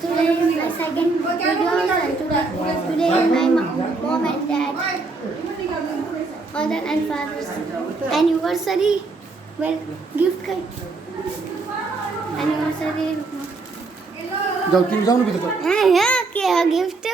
Today is my second video and today my mom and dad, mother and father's anniversary. Well, gift card. Anniversary. जाऊ तिमी जाऊ न भित्र यहाँ के गिफ्ट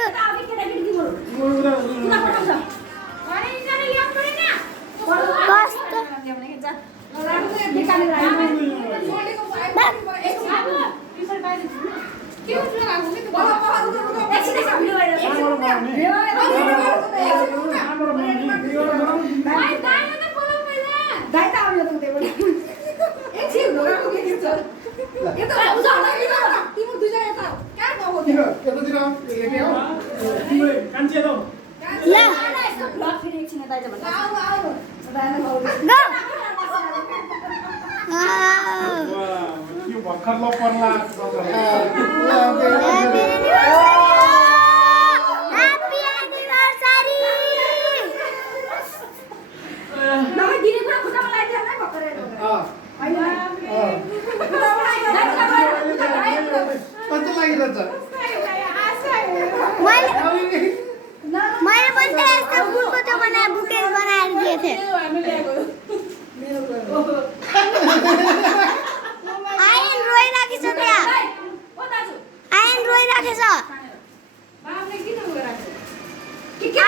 मैंने बोलते हैं सब फूल को तो बनाया बुके बनाए दिए थे आयन रोई राखी छ त्यहाँ आयन रोई राखे छ बाबले किन गराको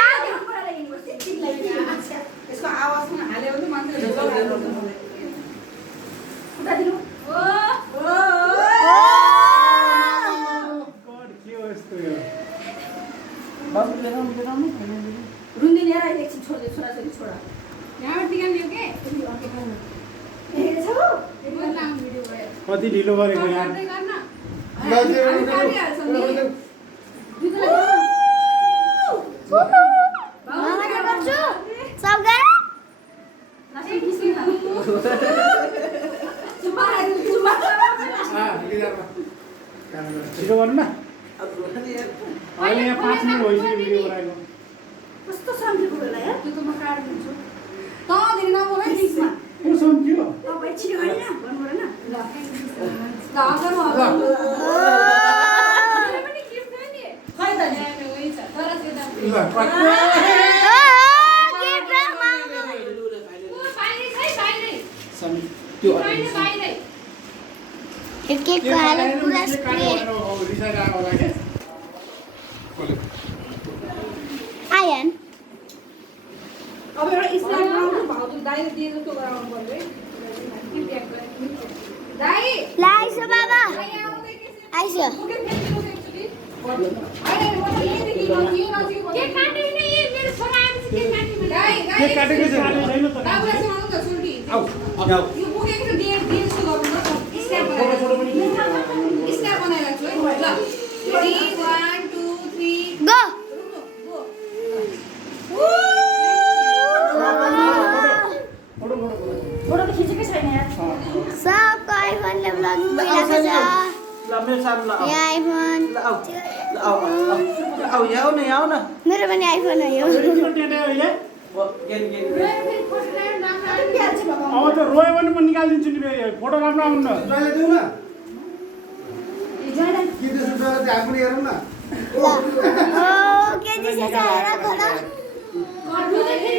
के यसको आवाजमा हाल्यो भने मान्छेले उता दिनु ओ गॉड के हो यस्तो यो बाबु रुन्दी ल्याएर एकछिन छोड्दै छोराछोरी छोरा यहाँबाट निकाल्ने हो के कति ढिलो गरेको यार छिटो गर्नु न अहिले यहाँ 5 मिनेट भइसक्यो भिडियो बनाएको कस्तो सम्झेको बेला यार त्यो त म काट्दिन्छु त दिनु नबोल है को सम्झियो तपाईँ छिटो हैन भन्नु भएन ल आगर म पनि गिफ्ट दिए नि खै त ल्याए होइ छ तर त्यो त गिफ्ट माग्नु ओ बाहिरै छै बाहिरै समी त्यो बाहिरै एक एक को हालत पूरा स्प्रे रिसाइड आएको लागि आयन अब एउटा स्न्याक बनाउनु भाउजू दाइले दिए जस्तो गराउनु पर्यो है दाइ लाइसो बाबा आइसो केक काट्ने नि मेरो छोरा आएपछि केक काट्ने दाइ केक काटेको छैन त दाइलाई सुनाउनु त सुन्टी आउ आउ यो बुकेको छ दिए दिए जस्तो गर्नु न स्न्याक बनाइराख्छु है ल 3 1 2 3 गो फोटो त खिचेकै छैन यार सबको आइफोनले ब्लगिङ भइरहेको छ ल मेरो सानो ल यहाँ आइफोन ल आउ आउ याउ न मेरो पनि आइफोन हो यो टेटे अहिले गेन अब त रोयो भने म निकालिदिन्छु नि फेरि फोटो राम्रो आउनु न जहिले देऊ न के त्यसो जहिले चाहिँ आफूले हेरौँ न ल ओ के दिसे छ हेर खोला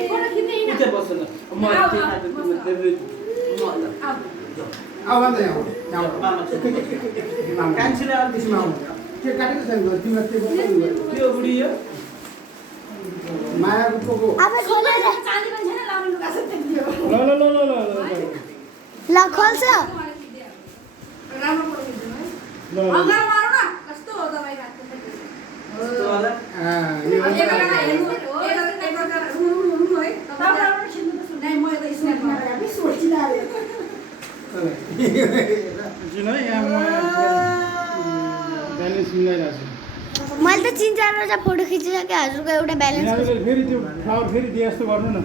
फोटो खिच्ने हैन उतै बस्छ न म के खाँदै म आऊ भन्दा यहाँ मामा कान्छीले अलि त्यसमा आऊ के काटेको छैन तिमीलाई के गर्नु त्यो बुढी हो मायाको को आफै खोले चाँदी पनि छैन लाउने लुगा सबै दियो ल ल खोल्छ राम्रो फोटो खिच्नु है ल अगाडि मारौ न कस्तो हो तपाईँ राख्नु त्यो होला यो जुन है यहाँ म ब्यालेन्स मिलाइरहेको छु मैले त 3-4 वटा फोटो खिचिसके हजुरको एउटा ब्यालेन्स यहाँले फेरि त्यो फ्लावर फेरि दिए जस्तो गर्नु न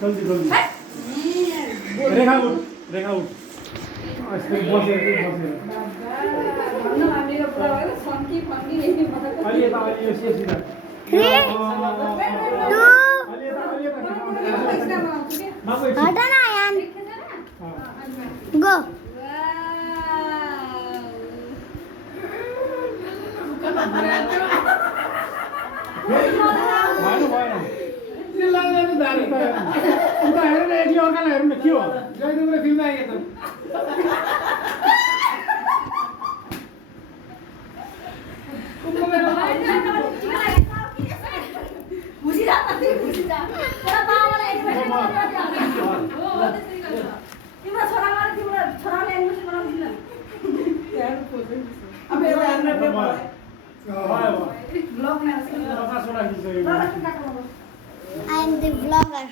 जल्दी रेखा उठ बसेर अलि यता अलि यो सिधा 3 2 हटा ना यान गो भएन उता हेर न एकले अर्कालाई हेर्नु न के हो जयदेवले फिल्म आएको त तिम्रो छोरामा तिम्रो छोराले एडमिसन गराउँदिन अब यता हेर्न भयो भयो ब्लग बनाएर 50 वटा खिच्यो I am the vlogger.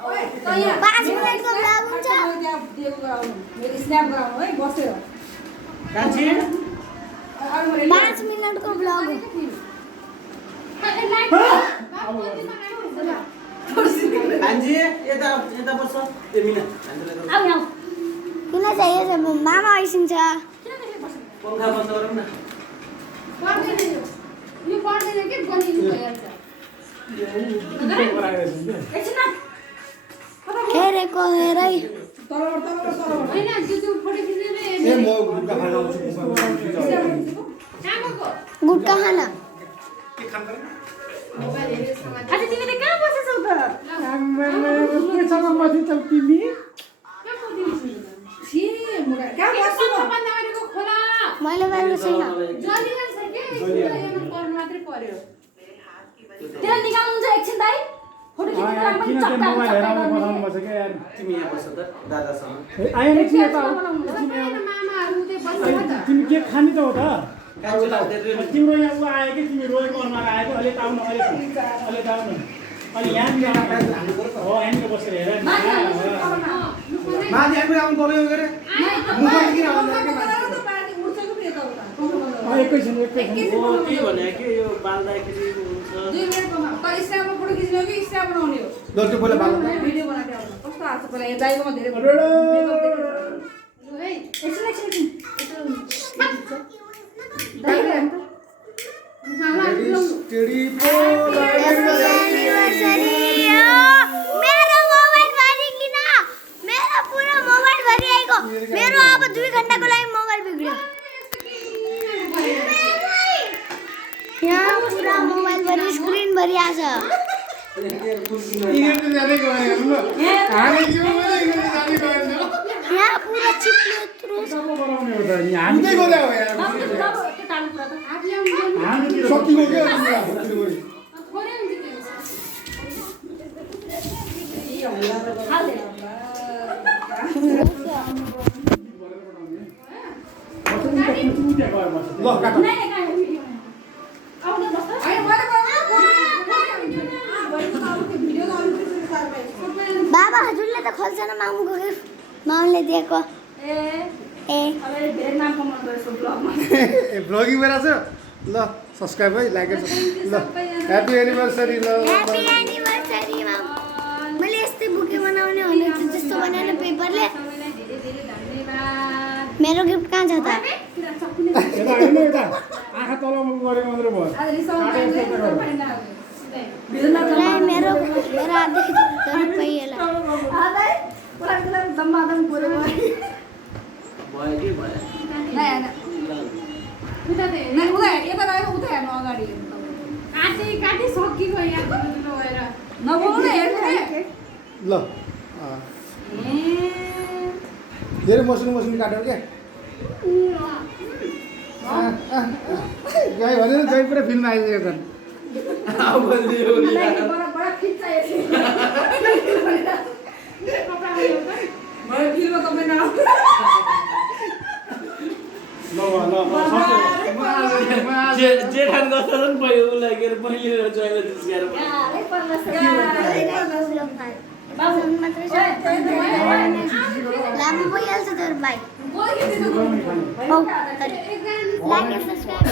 5 मिनेटको vlog हुन्छ। मेरो स्न्याप गराउनु है बसेर कान्छी 5 मिनेटको vlog हो। कान्छी यता यता बस्छ ए मिना कान्छीलाई आऊ आऊ किन चाहियो छ मामा आइसिन्छ। पंखा बन्द गरौँ न यो पर्दैन के बनिनु भइहाल्छ एकछिन हेरेको हेरै तलबाट हैन त्यो फोटो खिच्ने ए म गुटका खान आउँछु आमाको गुटका खान मोबाइल हेरेछ आज तिमीले कहाँ बसेछौ त के छ माथि त तिमी कहाँ बस्छु भन्दाको खोला मैले गरेको छैन। जलिहाल्छ के हेर्नु पर्नु मात्रै पर्यो त्यसलाई निकाल्नुहुन्छ एकछिन दाइ फोटो खिच्न लागि पनि किन त्यो चट्टा मोबाइल हेराउनु पठाउनु पर्छ क्या यार तिमी यहाँ बस्छ त दादासँग आएन कि यता आऊ। मामाहरु उतै बस्छ त तिमी के खाने त हो त कान्छीलाई धेरै तिम्रो यहाँ उ आयो कि तिमी रोएको अनुहार आएको अहिले त आउनु अहिले त आउनु अनि यहाँ हो यहाँनिर बसेर हेर नि। माथि आइपुग्यो आउनु पर्यो गरे मोबाइल किन आउँदैन एकैछिन ओ के भने के यो बाल्दाखेरि हुन्छ 2 मिनेटको स्ट्यापमा फोटो खिच्ने हो कि स्ट्याप बनाउने हो ल त्यो पहिला बाल भिडियो बनाउँदै आउनु कस्तो आछ पहिला यो दाइकोमा धेरै अरे मेकअप देखेछ है एकछिन दाइ स्टडी एनिभर्सरी मेरो मोबाइल भरि किन मेरो पुरो मोबाइल भरि आइको मेरो अब 2 घण्टाको लागि मोबाइल बिग्रियो। यहाँ पुरा मोबाइल भरि स्क्रिन भरि आछ। इगेट जाने गयो हेर्नु न हामी के हो भने इगेट जाने गयो यहाँ पुरा चिप्लो यत्रो छ। कस्तो बनाउने हो त नि हामी हाम्रै गयो हो यार त्यो टाढो कुरा त हामी सकिगयो के थोरै हुन्छ त्यो हाल्दे ल काट नै नै कहाँ भिडियो आउँदै बस्छ हैन मैले भिडियो गर्नु बाबा हजुरले त खल्छन मामुको गिफ्ट मामुले दिएको ए ए अब धेरै नाम कमाउनु पर्छ ब्लगमा ए ब्लगिङ भइरहेछ ल सब्स्क्राइब है लाइक ल ह्यापी एनिभर्सरी ल ह्यापी एनिभर्सरी मामु। मैले यस्तै बुके बनाउने भनेको थिएँ जस्तो बनाएन पेपरले। सबैलाई धेरै धेरै धन्यवाद मेरो गिफ्ट कहाँ छ त? यता हेर्नु यता आँखा तलमा गरेको मात्रै भयो आज रिसाउनु लाई मेरो हातदेखि तर पहिला आदै पुरा दम्मादम पुरै भयो भयो कि भयो उता त हेर्नु उता यता गयो उता हेर्नु अगाडि हेर्नु काटी सकिगयो यहाँ ठुलो भएर नबोल्नु न हेर्नु ल धेरै मसिनो मसिनो काट्यो क्या गाई भनेर जय पुरा फिल्म आइसकेको छन् अब बलियो नि बडा खिच्छ यसले मैले फिल्ममा कमेन्ट आउँछ ल जे ठान गर्छ नि पहिले उसलाई के अरे पहिले जहिले जिस्केर गाह्रै पर्ला बाबु मात्र लामो भइहाल्छ तर बाइक गर्नु खानु लाइक एन्ड सब्स्क्राइब